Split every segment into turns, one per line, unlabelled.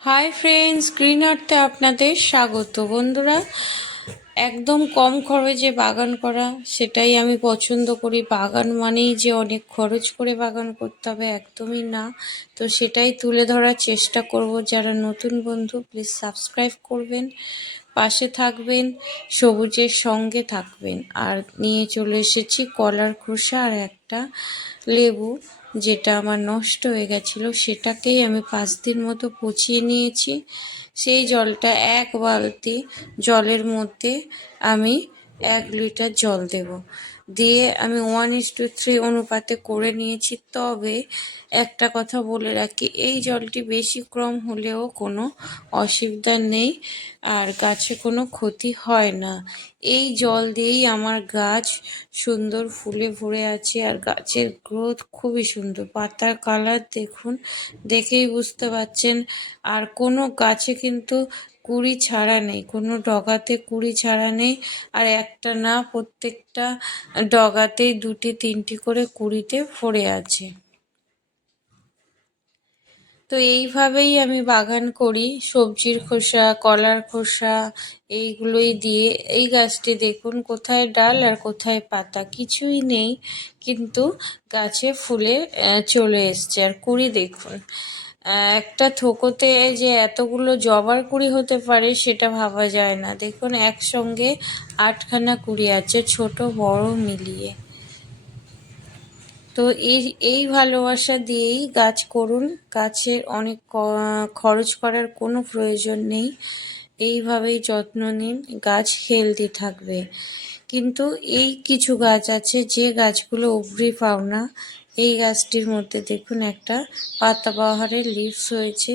Hi friends green আর্থে আপনাদের স্বাগত। বন্ধুরা, একদম কম খরচে বাগান করা, সেটাই আমি পছন্দ করি। বাগান মানেই যে অনেক খরচ করে বাগান করতে হবে, একদমই না। তো সেটাই তুলে ধরার চেষ্টা করব। যারা নতুন বন্ধু প্লিজ সাবস্ক্রাইব করবেন, পাশে থাকবেন, সবুজের সঙ্গে থাকবেন। আর নিয়ে চলে এসেছি কলার খোসা আর একটা লেবু। যেটা আমার নষ্ট হয়ে গেছিল, সেটাকেই আমি পাঁচ দিন মতো পচিয়ে নিয়েছি। সেই জলটা এক বালতি জলের মধ্যে আমি এক লিটার জল দেব। দিয়ে আমি ওয়ান ইস টু থ্রি অনুপাতে করে নিয়েছি। তবে একটা কথা বলে রাখি, এই জলটি বেশি ক্রম হলেও কোনো অসুবিধা নেই আর গাছে কোনো ক্ষতি হয় না। এই জল দিয়েই আমার গাছ সুন্দর ফুলে ভরে আছে আর গাছের গ্রোথ খুবই সুন্দর। পাতার কালার দেখুন, দেখেই বুঝতে পারছেন আর কোনো গাছে কিন্তু কুড়ি ছাড়া নেই, কোনো ডগাতে কুড়ি ছাড়া নেই। আর একটা না, প্রত্যেকটা ডগাতেই দুটি, তিনটি করে কুড়িতে ফরে আছে। তো এইভাবেই আমি বাগান করি, সবজির খোসা, কলার খোসা, এইগুলোই দিয়ে এই গাছটি দেখুন কোথায় ডাল আর কোথায় পাতা, কিছুই নেই, কিন্তু গাছে ফুলে চলে এসছে। আর কুড়ি দেখুন একটা থোকোতে যে এতগুলো জবার কুড়ি হতে পারে সেটা ভাবা যায় না। দেখুন, একসঙ্গে আটখানা কুড়ি আছে, ছোট, বড়, মিলিয়ে। তো এই এই ভালোবাসা দিয়েই গাছ করুন। গাছের অনেক খরচ করার কোনো প্রয়োজন নেই। এইভাবেই যত্ন নিন, গাছ হেলদি থাকবে। কিন্তু এই কিছু গাছ আছে, যে গাছগুলো উপরি পাওনা এই গাছটির মধ্যে দেখুন একটা পাতাবাহারের লিভস হয়েছে।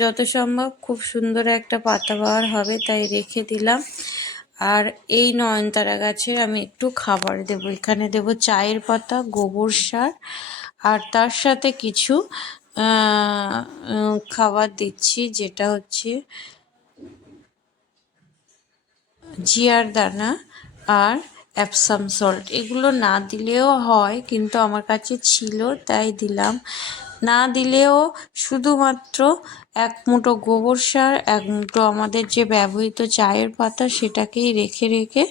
যত সম্ভব খুব সুন্দর একটা পাতাবাহার হবে, তাই রেখে দিলাম। আর এই নয়নতারা গাছের আমি একটু খাবার দেব। এখানে দেব চায়ের পাতা, গোবর সার, আর তার সাথে কিছু খাবার দিচ্ছি, যেটা হচ্ছে জিয়ার দানা আর অ্যাপসাম সল্ট এগুলো না দিলেও হয়, কিন্তু আমার কাছে ছিল, তাই দিলাম। না দিলেও শুধুমাত্র এক মুঠো গোবর সার, এক মুঠো আমাদের যে ব্যবহৃত চায়ের পাতা, সেটাকেই রেখে রেখে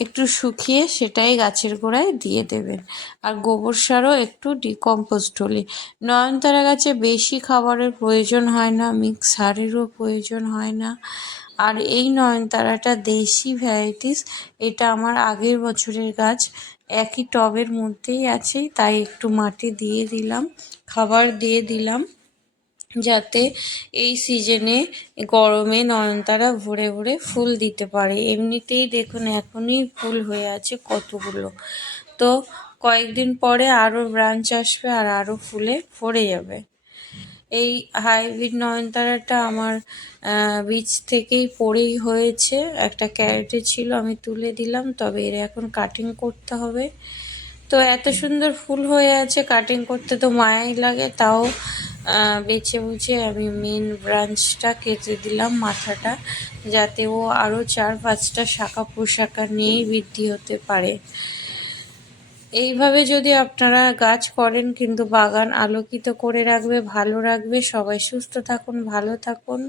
একটু শুকিয়ে সেটাই গাছের গোড়ায় দিয়ে দেবেন। আর গোবর সারও একটু ডিকম্পোস্ট হলে। নয়নতারা গাছে বেশি খাবারের প্রয়োজন হয় না মিক্স সারেরও প্রয়োজন হয় না। আর এই নয়নতারাটা দেশি ভ্যারাইটিস এটা আমার আগের বছরের গাছ। একই টবের মধ্যেই আছে, তাই একটু মাটি দিয়ে দিলাম, খাবার দিয়ে দিলাম, যাতে এই সিজনে গরমে নয়নতারা ভরে ভরে ফুল দিতে পারে। এমনিতেই দেখুন, এখনই ফুল হয়ে আছে কতগুলো। তো কয়েকদিন পরে আরও ব্রাঞ্চ আসবে আর আরও ফুলে ভরে যাবে। এই হাইব্রিড নয়নতারাটা আমার বীজ থেকেই পড়েই হয়েছে। একটা ক্যারেটে ছিল, আমি তুলে দিলাম, তবে এর এখন কাটিং করতে হবে। তো এত সুন্দর ফুল হয়ে আছে কাটিং করতে তো মায়াই লাগে, তাও বেছে বুঝে আমি মেন ব্রাঞ্চটা কেটে দিলাম মাথাটা, যাতে ও আরও চার পাঁচটা শাখা পোশাকা নিয়েই বৃদ্ধি হতে পারে। এইভাবে যদি আপনারা গাছ করেন কিন্তু বাগান আলোকিত করে রাখবে, ভালো রাখবে, সবাই সুস্থ থাকুন, ভালো থাকুন।